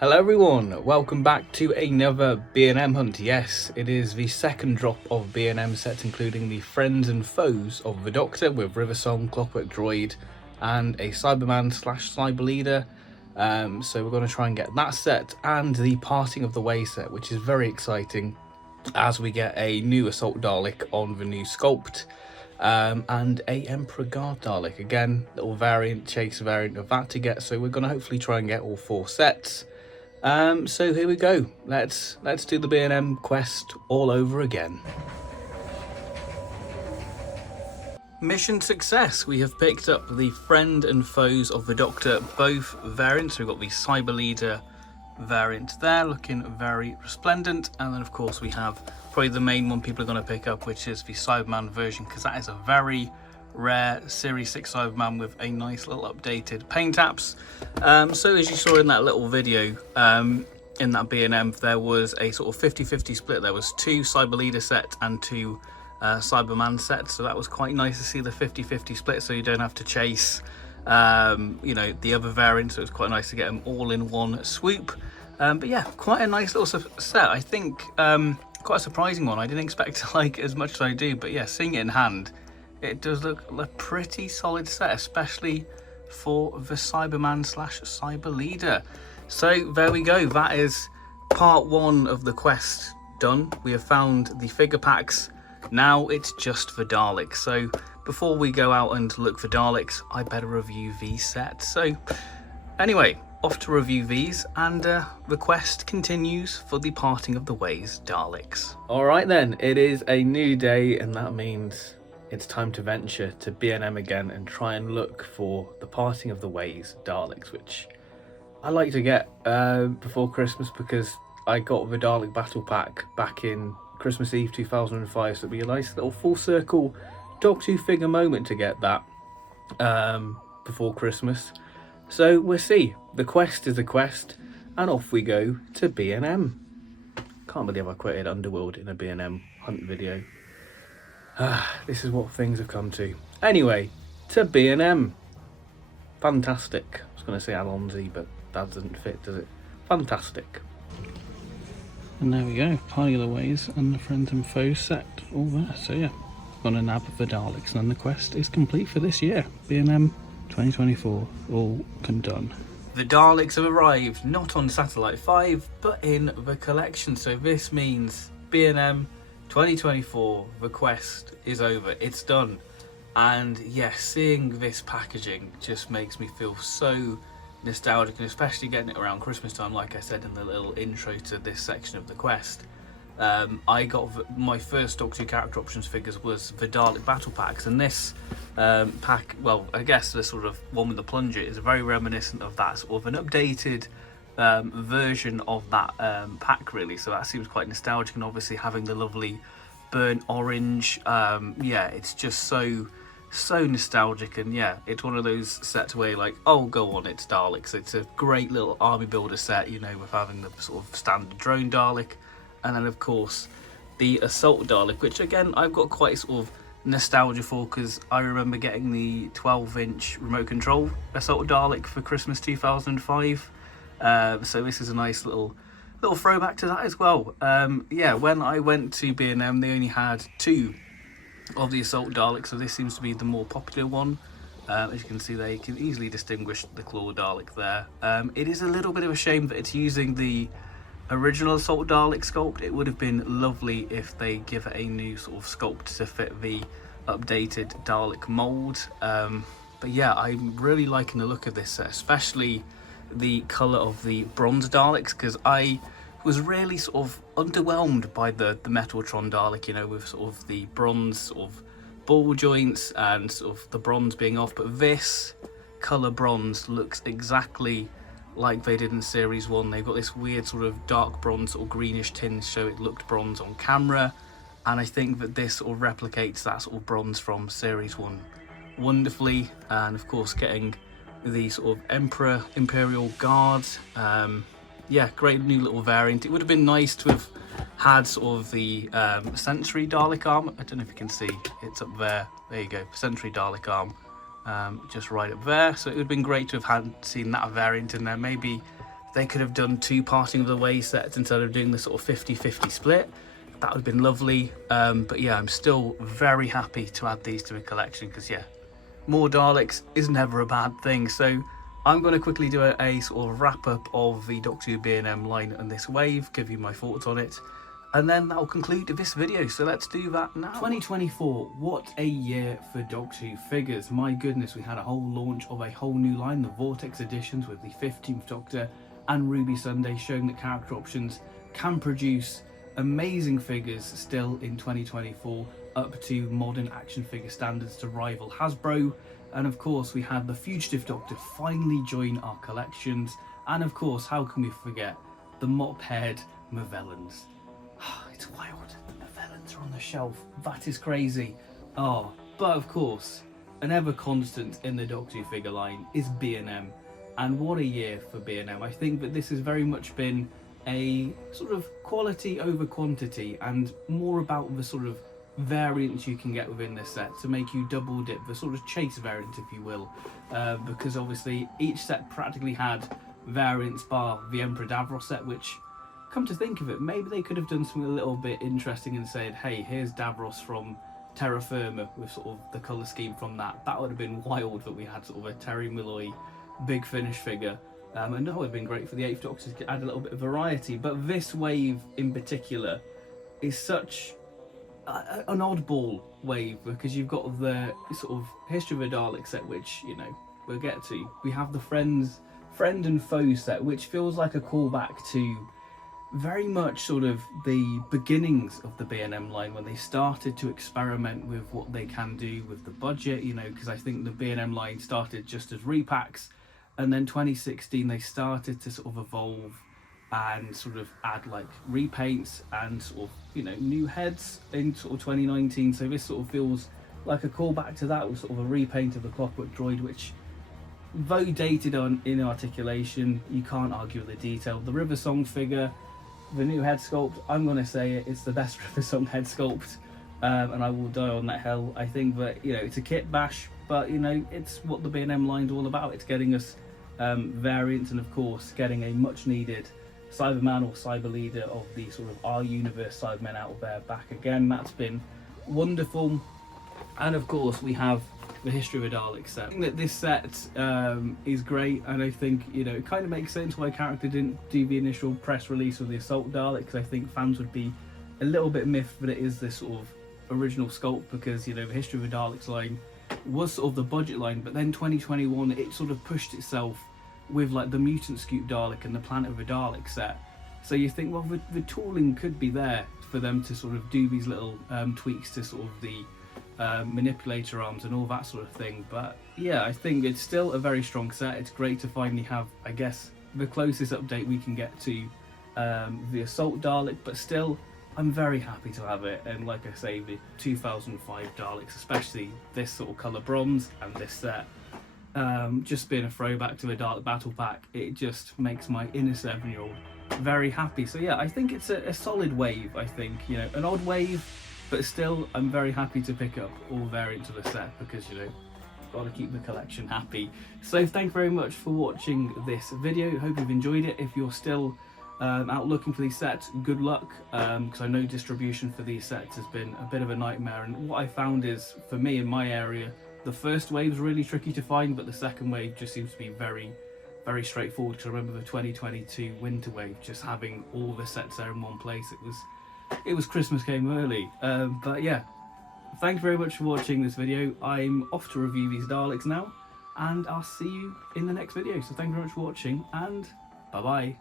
Hello everyone, welcome back to another B&M hunt. Yes, it is the second drop of B&M sets, including the Friends and Foes of the Doctor with River Song, Clockwork Droid and a Cyberman slash Cyber Leader. So we're going to try and get that set and the Parting of the Way set, which is very exciting as we get a new Assault Dalek on the new sculpt. And a Emperor Guard Dalek, again, little chase variant of that to get, so we're going to hopefully try and get all four sets. So here we go. Let's do the B&M quest all over again. Mission success. We have picked up the Friend and Foes of the Doctor, both variants. We've got the Cyber Leader variant there, looking very resplendent, and then of course we have probably the main one people are going to pick up, which is the Cyberman version, because that is a very rare Series 6 Cyberman with a nice little updated paint apps. So as you saw in that little video, in that B&M, there was a sort of 50-50 split. There was 2 Cyber Leader sets and 2 Cyberman sets, so that was quite nice to see the 50-50 split, so you don't have to chase the other variants. So it was quite nice to get them all in one swoop. But yeah, quite a nice little set. I think quite a surprising one. I didn't expect to like it as much as I do, but yeah, seeing it in hand, it does look a pretty solid set, especially for the Cyberman slash Cyber Leader. So there we go, that is part 1 of the quest done. We have found the figure packs. Now it's just for Daleks. So before we go out and look for Daleks, I better review these sets. So anyway, off to review these, and the quest continues for the Parting of the Ways Daleks. Alright then, it is a new day, and that means it's time to venture to B&M again and try and look for the Parting of the Ways Daleks, which I like to get before Christmas, because I got the Dalek Battle Pack back in Christmas Eve 2005, so it'd be a nice little full circle Doctor Who figure moment to get that before Christmas. So we'll see. The quest is a quest, and off we go to B&M. Can't believe I quoted Underworld in a B&M hunt video. This is what things have come to. Anyway, to B&M. Fantastic. I was going to say Alonzi, but that doesn't fit, does it? Fantastic. And there we go. Parting of the Ways and the Friends and Foes set. All there. So yeah, gonna nab the Daleks, and then the quest is complete for this year. B&M 2024, all done. The Daleks have arrived, not on Satellite 5, but in the collection. So this means B&M 2024, the quest is over, it's done. And yeah, seeing this packaging just makes me feel so nostalgic, and especially getting it around Christmas time, like I said in the little intro to this section of the quest. I got my first Doctor Who character options figures was the Dalek Battle Packs, and this pack, well, I guess the sort of one with the plunger is very reminiscent of that, sort of an updated version of that pack, really. So that seems quite nostalgic, and obviously having the lovely burnt orange, yeah, it's just so nostalgic. And yeah, it's one of those sets where you're like, oh, go on, it's Daleks. It's a great little army builder set, you know, with having the sort of standard drone Dalek, and then of course the Assault Dalek, which again I've got quite sort of nostalgia for, because I remember getting the 12-inch remote control Assault Dalek for Christmas 2005. So this is a nice little throwback to that as well. Yeah, when I went to B&M, they only had 2 of the Assault Dalek, so this seems to be the more popular one. As you can see there, you can easily distinguish the Claw Dalek there. It is a little bit of a shame that it's using the original Assault Dalek sculpt. It would have been lovely if they give it a new sort of sculpt to fit the updated Dalek mould. But yeah, I'm really liking the look of this set, especially the colour of the bronze Daleks, because I was really sort of underwhelmed by the Metaltron Dalek, you know, with sort of the bronze sort of ball joints and sort of the bronze being off. But this colour bronze looks exactly like they did in Series 1. They've got this weird sort of dark bronze or greenish tinge, so it looked bronze on camera. And I think that this sort of replicates that sort of bronze from Series 1 wonderfully. And of course getting the sort of Emperor Imperial Guard, yeah, great new little variant. It would have been nice to have had sort of the Sentry Dalek arm. I don't know if you can see, it's up there. There you go, Sentry Dalek arm, just right up there. So it would have been great to have seen that variant in there. Maybe they could have done 2 Parting of the Way sets instead of doing the sort of 50-50 split. That would have been lovely. But yeah, I'm still very happy to add these to a collection because yeah, more Daleks is never a bad thing. So I'm going to quickly do a sort of wrap up of the Doctor Who B&M line and this wave, give you my thoughts on it, and then that'll conclude this video. So let's do that now. 2024, what a year for Doctor Who figures. My goodness, we had a whole launch of a whole new line, the Vortex editions with the 15th Doctor and Ruby Sunday, showing that character options can produce amazing figures still in 2024, up to modern action figure standards to rival Hasbro. And of course we had the Fugitive Doctor finally join our collections, and of course how can we forget the mop-haired Movellans. It's wild, the Movellans are on the shelf, that is crazy. Oh, but of course an ever constant in the Doctor Who figure line is B&M, and what a year for B&M. I think that this has very much been a sort of quality over quantity, and more about the sort of variants you can get within this set to make you double dip, the sort of chase variant if you will, because obviously each set practically had variants bar the Emperor Davros set, which, come to think of it, maybe they could have done something a little bit interesting and said, hey, here's Davros from Terra Firma with sort of the colour scheme from that. That would have been wild, that we had sort of a Terry Malloy Big Finish figure. And that would have been great for the 8th Doctor to add a little bit of variety. But this wave in particular is such an oddball wave, because you've got the sort of History of a Dalek set, which, you know, we'll get to. We have the Friend and Foe set, which feels like a callback to very much sort of the beginnings of the B&M line, when they started to experiment with what they can do with the budget, you know, because I think the B&M line started just as repacks, and then 2016 they started to sort of evolve and sort of add like repaints and sort of, you know, new heads in sort of 2019. So this sort of feels like a callback to that, with sort of a repaint of the Clockwork Droid, which, though dated in articulation, you can't argue with the detail. The River Song figure, the new head sculpt, I'm going to say it's the best River Song head sculpt, and I will die on that hill. I think that, you know, it's a kit bash, but, you know, it's what the B&M line's all about. It's getting us variants, and of course getting a much needed Cyberman or Cyber Leader of the sort of our universe Cybermen out there back again. That's been wonderful. And of course we have the History of a Dalek set. I think that this set is great, and I think, you know, it kind of makes sense why character didn't do the initial press release of the Assault Dalek, because I think fans would be a little bit miffed that it is this sort of original sculpt, because, you know, the History of a Daleks line was sort of the budget line, but then 2021 it sort of pushed itself with like the Mutant Scoop Dalek and the Planet of a Dalek set. So you think, well, the tooling could be there for them to sort of do these little tweaks to sort of the manipulator arms and all that sort of thing. But yeah, I think it's still a very strong set. It's great to finally have, I guess, the closest update we can get to the Assault Dalek, but still I'm very happy to have it. And like I say, the 2005 Daleks, especially this sort of colour bronze and this set, just being a throwback to a Dalek Battle Pack, it just makes my inner 7-year-old very happy. So yeah, I think it's a solid wave. I think, you know, an odd wave, but still I'm very happy to pick up all variants of the set, because, you know, got to keep the collection happy. So thank you very much for watching this video. Hope you've enjoyed it. If you're still out looking for these sets, good luck, because I know distribution for these sets has been a bit of a nightmare. And what I found is, for me in my area, the first wave is really tricky to find, but the second wave just seems to be very, very straightforward. Because I remember the 2022 winter wave, just having all the sets there in one place. It was Christmas came early. But yeah, thank you very much for watching this video. I'm off to review these Daleks now, and I'll see you in the next video. So thank you very much for watching, and bye bye.